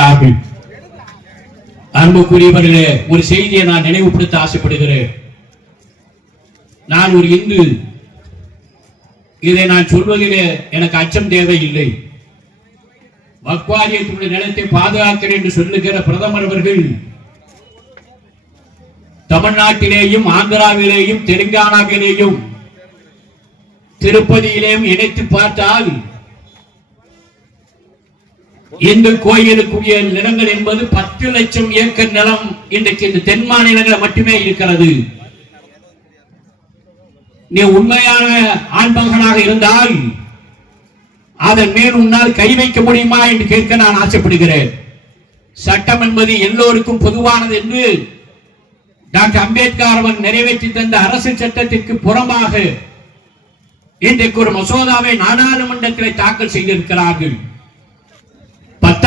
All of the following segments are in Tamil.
ஆசைப்படுகிறார்கள் அன்புக்குரியவர்களே ஒரு செய்தியை நான் நினைவுபடுத்த ஆசைப்படுகிறேன். நான் ஒரு இந்து. இதை நான் சொல்வதிலே எனக்கு அச்சம் தேவையில்லை. வக்வாரியத்துடைய நிலத்தை பாதுகாக்கிறேன் என்று சொல்லுகிற பிரதமர் அவர்கள் தமிழ்நாட்டிலேயும் ஆந்திராவிலேயும் தெலுங்கானாவிலேயும் திருப்பதியிலேயும் இணைத்து பார்த்தால் இந்து கோயிலுக்குரிய நிலங்கள் என்பது பத்து லட்சம் ஏக்கர் நிலம். இன்றைக்கு இந்த தென் மாநிலங்களில் மட்டுமே இருக்கிறது. நீ உண்மையான ஆண்மகனாக இருந்தால் அதன் மேல் உன்னால் கை வைக்க முடியுமா என்று கேட்க நான் ஆசைப்படுகிறேன். சட்டம் என்பது எல்லோருக்கும் பொதுவானது என்று டாக்டர் அம்பேத்கர் அவர் நிறைவேற்றி தந்த அரசு சட்டத்திற்கு புறமாக இன்றைக்கு ஒரு மசோதாவை நாடாளுமன்றத்தில் தாக்கல் செய்திருக்கிறார்கள்.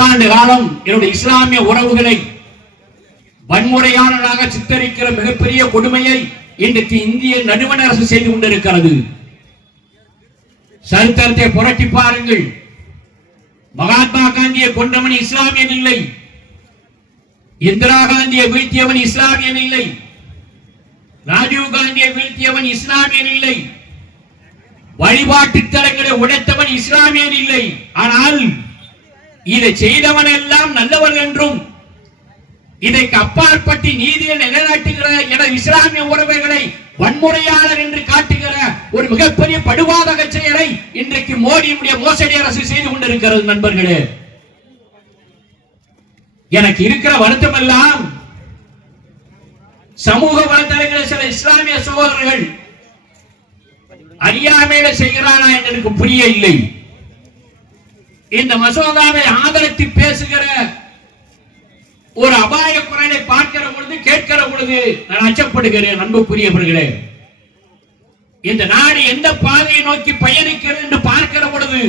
பத்தாண்டு காலம் என்னுடைய இஸ்லாமிய உறவுகளை வன்முறையாளராக சித்தரிக்கிற மிகப்பெரிய கொடுமையை இன்றைக்கு இந்திய நடுவண அரசு செய்து கொண்டிருக்கிறது. சரித்திரத்தை புரட்டி பாருங்கள். மகாத்மா காந்தியை கொண்டவன் இஸ்லாமியன் இல்லை. இந்திரா காந்தியை வீழ்த்தியவன் இஸ்லாமியன் இல்லை. ராஜீவ் காந்தியை வீழ்த்தியவன் இஸ்லாமியன் இல்லை. வழிபாட்டு தலங்களை உடைத்தவன் இஸ்லாமியன் இல்லை. ஆனால் இதை செய்தவன் எல்லாம் நல்லவன் என்றும் இதைக்கு அப்பாற்பட்டு நீதியை நிலைநாட்டுகிற என இஸ்லாமிய உறவுகளை வன்முறையாளர் என்று காட்டுகிற ஒரு மிகப்பெரிய படுவாதக செயலை இன்றைக்கு மோடியுடைய மோசடி அரசு செய்து கொண்டிருக்கிறது நண்பர்களே. எனக்கு இருக்கிற வருத்தம் எல்லாம் சமூக வலைதளங்களில் சில இஸ்லாமிய சகோதரர்கள் அறியாமையில செய்கிறானா என்று எனக்கு புரிய இல்லை இந்த மசோதாவை ஆதரித்து பேசுகிற ஒரு அபாய குரலை பார்க்கிற பொழுது கேட்கிற பொழுது நான் அச்சப்படுகிறேன் அன்புக்குரியவர்களே. இந்த நாடு எந்த பாதையை நோக்கி பயணிக்கிறது என்று பார்க்கிற பொழுது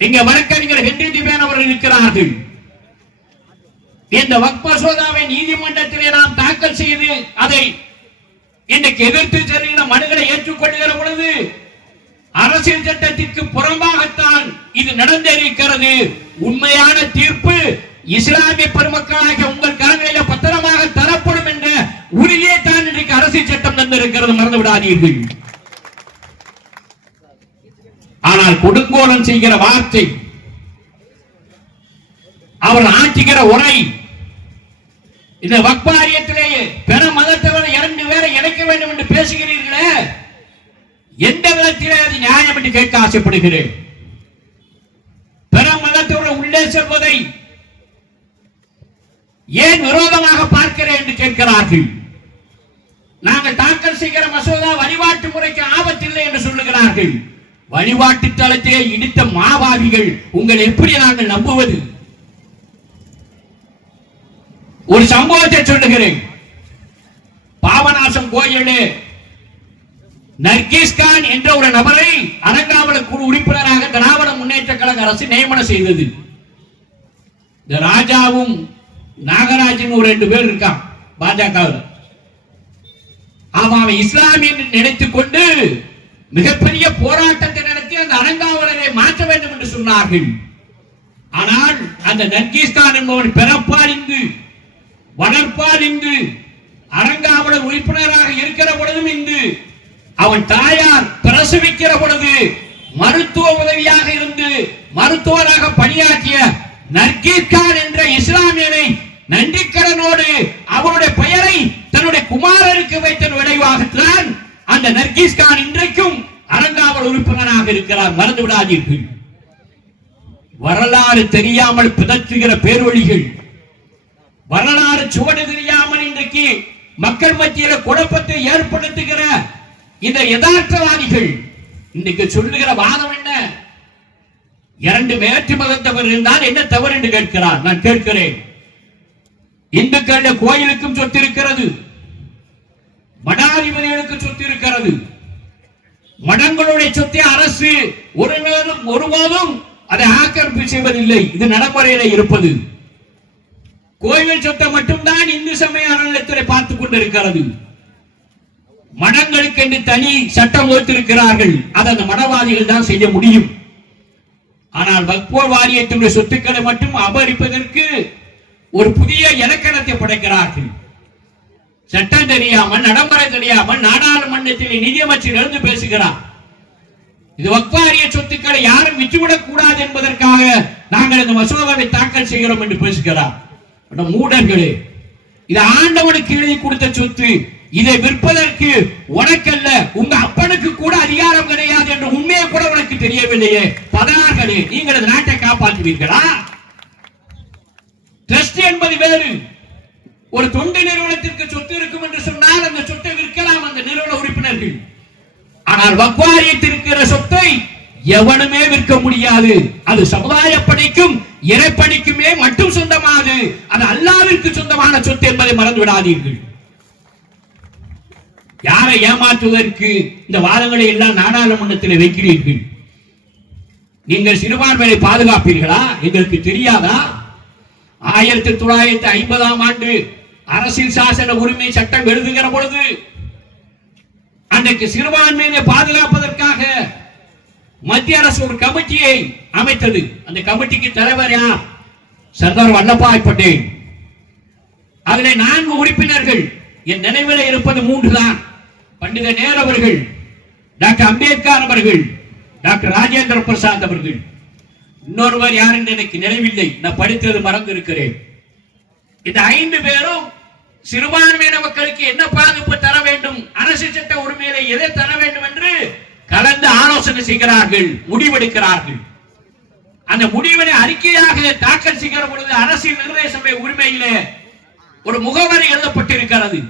இங்க வழக்கறிஞர் ஹென்றி திவேன் அவர்கள் இருக்கிறார்கள். இந்த வக் மசோதாவை நீதிமன்றத்திலே நாம் தாக்கல் செய்து அதை இன்றைக்கு எதிர்த்து செல்கிற மனுகளை ஏற்றுக்கொள்கிற பொழுது அரசியல் சட்டத்திற்கு புறம்பாகத்தான் இது நடந்திருக்கிறது. உண்மையான தீர்ப்பு இஸ்லாமிய பெருமக்களாக உங்கள் கரங்களில பத்திரமாக தரப்படும் என்ற உறுதியை தான் இன்றைக்கு அரசியல் சட்டம் தந்திருக்கிறது மறந்து விடாதீர்கள். ஆனால் கொடுங்கோலன் செய்கிற வார்த்தை அவர் ஆற்றுகிற உரை இந்த வக்பாரியத்திலேயே பெற மதத்தவர் இரண்டு பேரை இணைக்க வேண்டும் என்று பேசுகிறீர்களே எந்த விதத்திலே அது நியாயம் என்று கேட்க ஆசைப்படுகிறேன். மேலே செல்வதை ஏன் விரோதமாக பார்க்கிறேன் என்று கேட்கிறார்கள்? நாங்கள் தாக்கல் செய்கிற மசோதா வழிபாட்டு முறைக்கு ஆபத்தில்லை என்று சொல்லுகிறார்கள். வழிபாட்டு தளத்தை இடித்த மாவாதிகள் உங்களை எப்படி நாங்கள் நம்புவது? ஒரு சம்பவத்தை சொல்லுகிறேன். பாபநாசம் கோயிலே நர்கீஸ் கான் என்ற ஒரு நபரை அரங்காவல குழு உறுப்பினராக திராவிட முன்னேற்ற கழக அரசு நியமனம் செய்தது. இந்த ராஜாவும் நாகராஜன் ஒரு ரெண்டு பேர் இருக்கான் பாஜகவில். அவன் அவன் இஸ்லாமியன் என்று நினைத்துக் கொண்டு மிகப்பெரிய போராட்டத்தை நடத்தி அந்த அறங்காவலரை மாற்ற வேண்டும் என்று சொன்னார்கள். ஆனால் அந்த நர்கிஸ்தான் என்பவன் பிறப்பால் இங்கு வளர்ப்பால் இங்கு அரங்காவல உறுப்பினராக இருக்கிற பொழுதும் இங்கு அவன் தாயார் பிரசவிக்கிற பொழுது மருத்துவ உதவியாக இருந்து மருத்துவராக பணியாற்றிய நர்கீஸ்கான் என்ற இஸ்லாமியனை நன்றிக்கடனோடு அவருடைய பெயரை தன்னுடைய குமாரருக்கு வைத்த விளைவாகத்தான் அந்த நர்கீஸ்கான் இன்றைக்கும் அரங்காவல் உறுப்பினராக இருக்கிறார். மறந்து விடாதீர்கள். வரலாறு தெரியாமல் பிதற்றுகிற பேரொழிகள் வரலாறு சுவடு தெரியாமல் இன்றைக்கு மக்கள் மத்தியில குழப்பத்தை ஏற்படுத்துகிற இந்த யதார்த்தவாதிகள் இன்றைக்கு சொல்லுகிற வாதம் இரண்டு வேற்று மதத்தவர் இருந்தால் என்ன தவறு என்று கேட்கிறார். நான் கேட்கிறேன். இந்துக்களுடைய கோயிலுக்கும் சொத்து இருக்கிறது மடாதிபதிகளுக்கு சொத்து இருக்கிறது மடங்களுடைய சொத்தை அரசு ஒரு நேரம் ஒருபோதும் அதை ஆக்கிரமிப்பு செய்வதில்லை. இது நடைமுறையில இருப்பது. கோயில் சொத்தை மட்டும்தான் இந்து சமய அறநிலையத்துறை பார்த்துக் கொண்டிருக்கிறது. மடங்களுக்கு என்று தனி சட்டம் வகுத்திருக்கிறார்கள் அதை அந்த மடவாதிகள் தான் செய்ய முடியும். ஆனால் வக்போர் வாரியத்தினுடைய சொத்துக்களை மட்டும் அபகரிப்பதற்கு ஒரு புதிய இலக்கணத்தை படைக்கிறார்கள். சட்டம் தெரியாமல் நடைமுறை தெரியாமல் நாடாளுமன்றத்தில் நிதியமைச்சர் எழுந்து பேசுகிறார். இது வக்வாரிய சொத்துக்களை யாரும் விட்டுவிடக் கூடாது என்பதற்காக நாங்கள் இந்த மசோதாவை தாக்கல் செய்கிறோம் என்று பேசுகிறார். மூடர்களே இது ஆண்டவனுக்கு எழுதி கொடுத்த சொத்து. இதை விற்பதற்கு உனக்கல்ல உங்க அப்பனுக்கு கூட அதிகாரம் கிடையாது என்ற உண்மையை கூட உனக்கு தெரியவில்லையே. பதார்களே நீங்கள் நாட்டை காப்பாற்றுவீர்களா? ட்ரஸ்ட் என்பது வேறு. ஒரு தொண்டு நிறுவனத்திற்கு சொத்து இருக்கும் என்று சொன்னால் அந்த சொத்தை விற்கலாம் அந்த நிறுவன உறுப்பினர்கள். ஆனால் வக்வாரியத்திற்கிற சொத்தை எவனுமே விற்க முடியாது. அது சமுதாய பணிக்கும் இறைப்பணிக்குமே மட்டும் சொந்தமானது. அது அல்லாவிற்கு சொந்தமான சொத்து என்பதை மறந்து விடாதீர்கள் யாரை ஏமாற்றுவதற்கு இந்த வாதங்களை எல்லாம் நாடாளுமன்றத்தில் வைக்கிறீர்கள்? நீங்கள் சிறுபான்மையை பாதுகாப்பீர்களா? எங்களுக்கு தெரியாதா? ஆயிரத்தி தொள்ளாயிரத்தி ஐம்பதாம் ஆண்டு அரசியல் சாசன உரிமை சட்டம் எழுதுகிற பொழுது அன்றைக்கு சிறுபான்மையினை பாதுகாப்பதற்காக மத்திய அரசு ஒரு கமிட்டியை அமைத்தது. அந்த கமிட்டிக்கு தலைவர் யார்? சர்தார் வல்லபாய் பட்டேல். அதில் நான்கு உறுப்பினர்கள். என் நினைவில் இருப்பது மூன்று தான் பண்டித நேர் அவர்கள் டாக்டர் அம்பேத்கர் அவர்கள் டாக்டர் ராஜேந்திர பிரசாத் அவர்கள். இன்னொருவர் யார் என்று எனக்கு நினைவில்லை. நான் படித்தது மறந்து இருக்கிறேன் இந்த ஐந்து பேரும் சிறுபான்மையின மக்களுக்கு என்ன பாதுகாப்பு தர வேண்டும்? அரசு சட்ட உரிமையில எதை தர வேண்டும் என்று கலந்து ஆலோசனை செய்கிறார்கள் முடிவெடுக்கிறார்கள். அந்த முடிவினை அறிக்கையாக தாக்கல் செய்கிற பொழுது அரசியல் நிர்ணய சபை உரிமையிலே ஒரு முகவரி எழுதப்பட்டிருக்கிறது.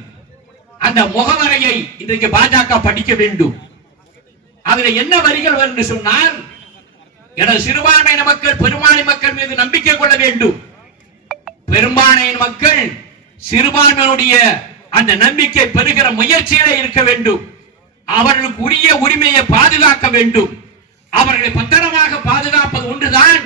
அந்த முகவரையை இன்றைக்கு பாஜக படிக்க வேண்டும். அதுல என்ன வரிகள் வரும் என்று சொன்னால் என சிறுபான்மையின மக்கள் பெரும்பான்மை மக்கள் மீது நம்பிக்கை கொள்ள வேண்டும். பெரும்பான்மையின் மக்கள் சிறுபான்மையினுடைய அந்த நம்பிக்கை பெறுகிற முயற்சியிலே இருக்க வேண்டும். அவர்களுக்கு உரிய உரிமையை பாதுகாக்க வேண்டும். அவர்களை பத்திரமாக பாதுகாப்பது ஒன்றுதான்.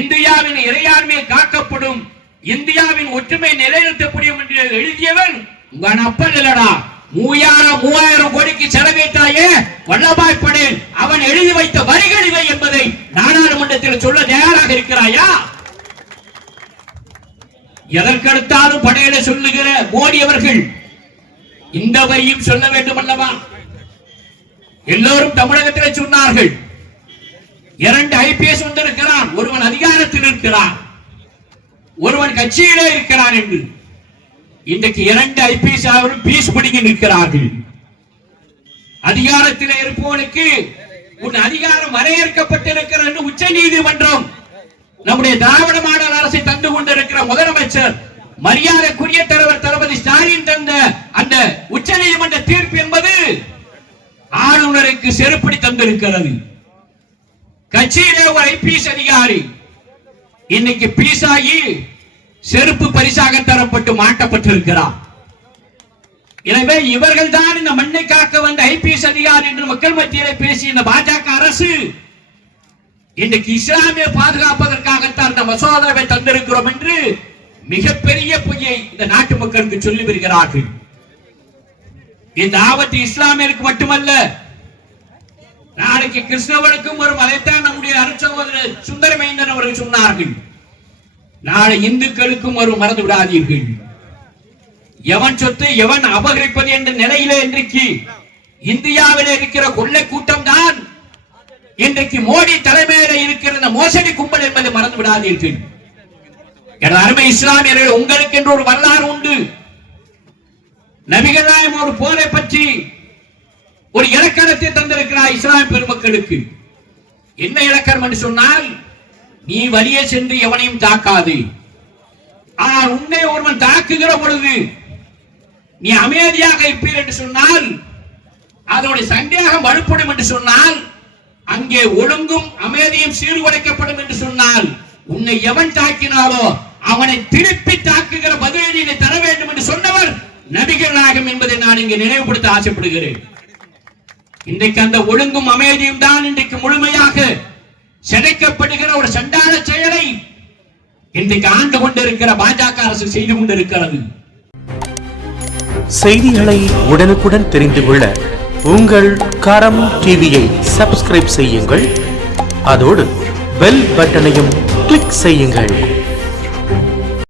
இந்தியாவின் இறையாண்மை காக்கப்படும். இந்தியாவின் ஒற்றுமை நிலைநிறுத்தப்படும் என்று எழுதியவன் உங்க அப்பன் இல்லடா. மூவாயிரம் மூவாயிரம் கோடிக்கு செலவிட்டாயே வல்லபாய் படேல் அவன் எழுதி வைத்த வரிகள் இவை என்பதை நாடாளுமன்றத்தில் சொல்ல தயாராக இருக்கிறாயா? எதற்கெடுத்தாலும் படையில சொல்லுகிற மோடி அவர்கள் இந்த வரியும் சொல்ல வேண்டும் அல்லவா எல்லோரும் தமிழகத்தில் சொன்னார்கள் இரண்டு ஐபிஎஸ் வந்திருக்கிறான் ஒருவன் அதிகாரத்தில் இருக்கிறான் ஒருவன் கட்சியிலே இருக்கிறான் என்று. இன்றைக்கு இரண்டு ஐபிஎஸ் அவரும் பீஸ் பிடிங்கி நிற்கிறார்கள். அதிகாரத்தில் இருப்பவனுக்கு உன் அதிகாரம் வரையறுக்கப்பட்டிருக்கிறது உச்ச நீதிமன்றம் நம்முடைய திராவிட மாடல் அரசை தந்து கொண்டிருக்கிற முதலமைச்சர் மரியாதைக்குரிய தலைவர் தளபதி ஸ்டாலின் தந்த அந்த உச்ச நீதிமன்ற தீர்ப்பு என்பது ஆளுநருக்கு செருப்படி தந்திருக்கிறது. கட்சியிலே ஒரு ஐபிஎஸ் அதிகாரி இன்னைக்கு பீஸ் ஆகி செருப்பு பரிசாக தரப்பட்டு மாட்டப்பட்டிருக்கிறார். எனவே இவர்கள் தான் இந்த மண்ணை காக்க வந்த ஐபிஎஸ் அதிகாரி என்று மக்கள் மத்தியிலே பேசிய இந்த பாஜக அரசு இன்னைக்கு இஸ்லாமிய பாதுகாப்பதற்காகத்தான் இந்த மசோதாவை தந்திருக்கிறோம் என்று மிகப்பெரிய பொய்யை இந்த நாட்டு மக்களுக்கு சொல்லி வருகிறார்கள். இந்த ஆபத்து இஸ்லாமியருக்கு மட்டுமல்ல நாளைக்கு கிருஷ்ணவனுக்கும் வரும் அதைத்தான் நம்முடைய அருட்சகோதரர் சுந்தரமேந்தன் அவர்கள் சொன்னார்கள். நாளை இந்துக்களுக்கும் ஒரு மறந்து விடாதீர்கள். எவன் சொத்து எவன் அபகரிப்பது என்ற நிலையிலே இன்றைக்கு இந்தியாவில் இருக்கிற கொள்ளை கூட்டம் தான் இன்றைக்கு மோடி தலைமையில இருக்கிற இந்த மோசடி கும்பல் என்பதை மறந்து விடாதீர்கள். எனது அருமை இஸ்லாமியர்கள் உங்களுக்கு என்று ஒரு வரலாறு உண்டு. நபிகள் நாயம் ஒரு போரை பற்றி ஒரு இலக்கணத்தை தந்திருக்கிறார் இஸ்லாமிய பெருமக்களுக்கு. என்ன இலக்கணம் என்று சொன்னால் நீ வழியே சென்று எவனையும் தாக்காது. ஆனால் உன்னை ஒருவன் தாக்குகிற பொழுது நீ அமைதியாக இருப்பீர் என்று சொன்னால் அதனுடைய சந்தேகம் வலுப்படும் என்று சொன்னால் அங்கே ஒழுங்கும் அமைதியும் சீர்குலைக்கப்படும் என்று சொன்னால் உன்னை எவன் தாக்கினாலோ அவனை திருப்பி தாக்குகிற பதிலை நீ தர வேண்டும் என்று சொன்னவர் நபிகள் நாயகம் என்பதை நான் இங்கு நினைவுபடுத்த ஆசைப்படுகிறேன். இன்றைக்கு அந்த ஒழுங்கும் அமைதியும் தான் இன்றைக்கு முழுமையாக சிதைக்கப்படுகிற ஒரு சண்டாள செயலை இன்றைக்கு ஆண்டு கொண்டிருக்கிற பாஜக அரசு செய்து கொண்டிருக்கிறது. செய்திகளை உடனுக்குடன் தெரிந்து கொள்ள உங்கள் கரம் டிவியை சப்ஸ்கிரைப் செய்யுங்கள். அதோடு பெல் பட்டனையும் கிளிக் செய்யுங்கள்.